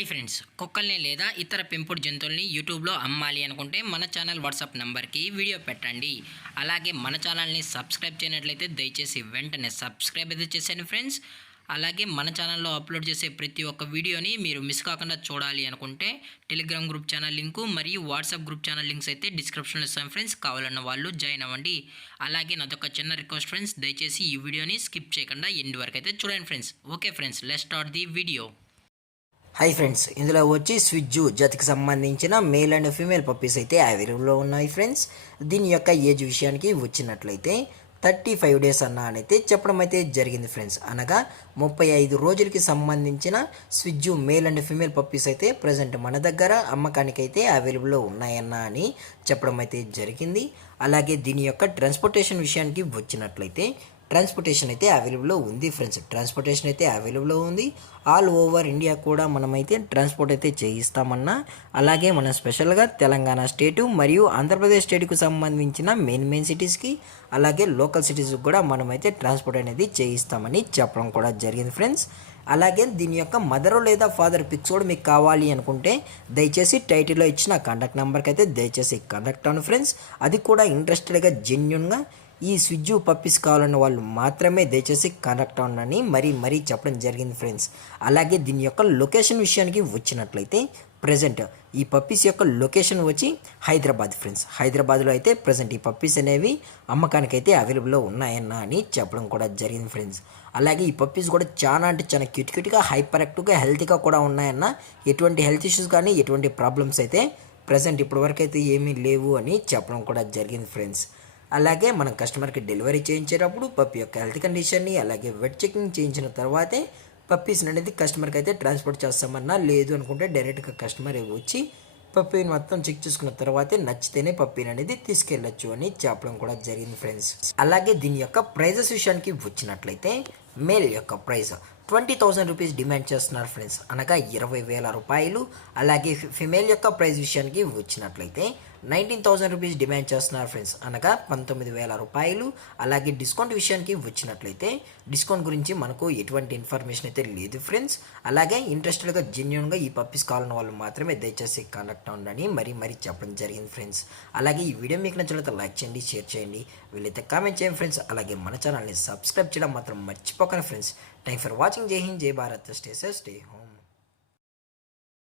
Hi friends, కుక్కల్ని లేదా ఇతర పెంపుడు జంతువుల్ని యూట్యూబ్లో అమ్మాలి అనుకుంటే మన ఛానల్ వాట్సాప్ నెంబర్కి వీడియో పెట్టండి. అలాగే మన ఛానల్ని సబ్స్క్రైబ్ చేయనట్లయితే దయచేసి వెంటనే సబ్స్క్రైబ్ అయితే చేసేయండి ఫ్రెండ్స్. అలాగే మన ఛానల్లో అప్లోడ్ చేసే ప్రతి ఒక్క వీడియోని మీరు మిస్ కాకుండా చూడాలి అనుకుంటే టెలిగ్రామ్ గ్రూప్ ఛానల్ లింకు మరియు వాట్సాప్ గ్రూప్ ఛానల్ లింక్స్ అయితే డిస్క్రిప్షన్లో ఇస్తాను ఫ్రెండ్స్. కావాలన్న వాళ్ళు జాయిన్ అవ్వండి. అలాగే నాదొక చిన్న రిక్వెస్ట్ ఫ్రెండ్స్, దయచేసి ఈ వీడియోని స్కిప్ చేయకుండా ఎండ్ వరకు అయితే చూడండి friends. Okay friends, let's start the video. Hi friends, ఇందులో వచ్చి స్విజ్జు జాతికి సంబంధించిన మేల్ అండ్ ఫీమేల్ పప్పీస్ అయితే అవైలబుల్లో ఉన్నాయి ఫ్రెండ్స్. దీని యొక్క ఏజ్ విషయానికి వచ్చినట్లయితే 35 డేస్ అయితే చెప్పడం అయితే జరిగింది ఫ్రెండ్స్. అనగా 35 రోజులకి సంబంధించిన స్విజ్జు మేల్ అండ్ ఫీమేల్ పప్పీస్ అయితే ప్రజెంట్ మన దగ్గర అమ్మకానికి అయితే అవైలబుల్లో అని చెప్పడం అయితే జరిగింది. అలాగే దీని యొక్క ట్రాన్స్పోర్టేషన్ విషయానికి వచ్చినట్లయితే ట్రాన్స్పోర్టేషన్ అయితే అవైలబుల్లో ఉంది ఫ్రెండ్స్. ట్రాన్స్పోర్టేషన్ అయితే అవైలబుల్లో ఉంది. ఆల్ ఓవర్ ఇండియా కూడా మనమైతే ట్రాన్స్పోర్ట్ అయితే చేయిస్తామన్నా. అలాగే మనం స్పెషల్గా తెలంగాణ స్టేటు మరియు ఆంధ్రప్రదేశ్ స్టేట్కు సంబంధించిన మెయిన్ సిటీస్కి అలాగే లోకల్ సిటీస్కి కూడా మనమైతే ట్రాన్స్పోర్ట్ అనేది చేయిస్తామని చెప్పడం కూడా జరిగింది ఫ్రెండ్స్. అలాగే దీని యొక్క మదర్ లేదా ఫాదర్ పిక్స్ కూడా మీకు కావాలి అనుకుంటే దయచేసి టైటిల్లో ఇచ్చిన కాంటాక్ట్ నెంబర్కి అయితే దయచేసి కాంటాక్ట్ అవ్వండి ఫ్రెండ్స్. అది కూడా ఇంట్రెస్టెడ్గా జెన్యున్గా ఈ స్విజ్జు పప్పీస్ కావాలన్న వాళ్ళు మాత్రమే దయచేసి కాంటాక్ట్ అవ్వండి మరీ చెప్పడం జరిగింది ఫ్రెండ్స్. అలాగే దీని యొక్క లొకేషన్ విషయానికి వచ్చినట్లయితే ప్రజెంట్ ఈ పప్పీస్ యొక్క లొకేషన్ వచ్చి హైదరాబాద్ ఫ్రెండ్స్. హైదరాబాద్లో అయితే ప్రజెంట్ ఈ పప్పీస్ అనేవి అమ్మకానికి అయితే అవైలబుల్లో అని చెప్పడం కూడా జరిగింది ఫ్రెండ్స్. అలాగే ఈ పప్పీస్ కూడా చాలా క్యూట్గా హైపర్ యాక్టివ్గా హెల్తీగా కూడా ఉన్నాయన్న. ఎటువంటి హెల్త్ ఇష్యూస్ కానీ ఎటువంటి ప్రాబ్లమ్స్ అయితే ప్రజెంట్ ఇప్పటివరకు అయితే ఏమీ లేవు అని చెప్పడం కూడా జరిగింది ఫ్రెండ్స్. అలాగే మనం కస్టమర్కి డెలివరీ చేయించేటప్పుడు పప్పి యొక్క హెల్త్ కండిషన్ని అలాగే వెట్ చెకింగ్ చేయించిన తర్వాతే పప్పీస్ అనేది కస్టమర్కి అయితే ట్రాన్స్పోర్ట్ చేస్తామన్నా. లేదు అనుకుంటే డైరెక్ట్గా కస్టమర్ వచ్చి పప్పీని మొత్తం చెక్ చేసుకున్న తర్వాతే నచ్చితేనే పప్పీని అనేది తీసుకెళ్ళచ్చు అని చెప్పడం కూడా జరిగింది ఫ్రెండ్స్. అలాగే దీని యొక్క ప్రైజెస్ విషయానికి వచ్చినట్లయితే మేల్ యొక్క ప్రైస్ 20,000 రూపీస్ డిమాండ్ చేస్తున్నారు ఫ్రెండ్స్, అనగా 20,000 రూపాయలు. అలాగే ఫిమేల్ యొక్క ప్రైస్ విషయానికి వచ్చినట్లయితే 19,000 రూపీస్ డిమాండ్ చేస్తున్నారు ఫ్రెండ్స్, అనగా 19,000 రూపాయలు. అలాగే డిస్కౌంట్ విషయానికి వచ్చినట్లయితే డిస్కౌంట్ గురించి మనకు ఎటువంటి ఇన్ఫర్మేషన్ అయితే లేదు ఫ్రెండ్స్. అలాగే ఇంట్రెస్టెడ్గా జెన్యున్గా ఈ పప్పీస్ కావాలన్న వాళ్ళు మాత్రమే దయచేసి కాంటాక్ట్ అవ్వండి మరీ చెప్పడం జరిగింది ఫ్రెండ్స్. అలాగే ఈ వీడియో మీకు నచ్చినట్లయితే లైక్ చేయండి, షేర్ చేయండి, వీళ్ళైతే కామెంట్ చేయండి ఫ్రెండ్స్. అలాగే మన ఛానల్ని సబ్స్క్రైబ్ చేయడం మాత్రం మర్చిపోకండి ఫ్రెండ్స్. Thank for watching. జై హింద్, జై Bharat, stay safe, stay home.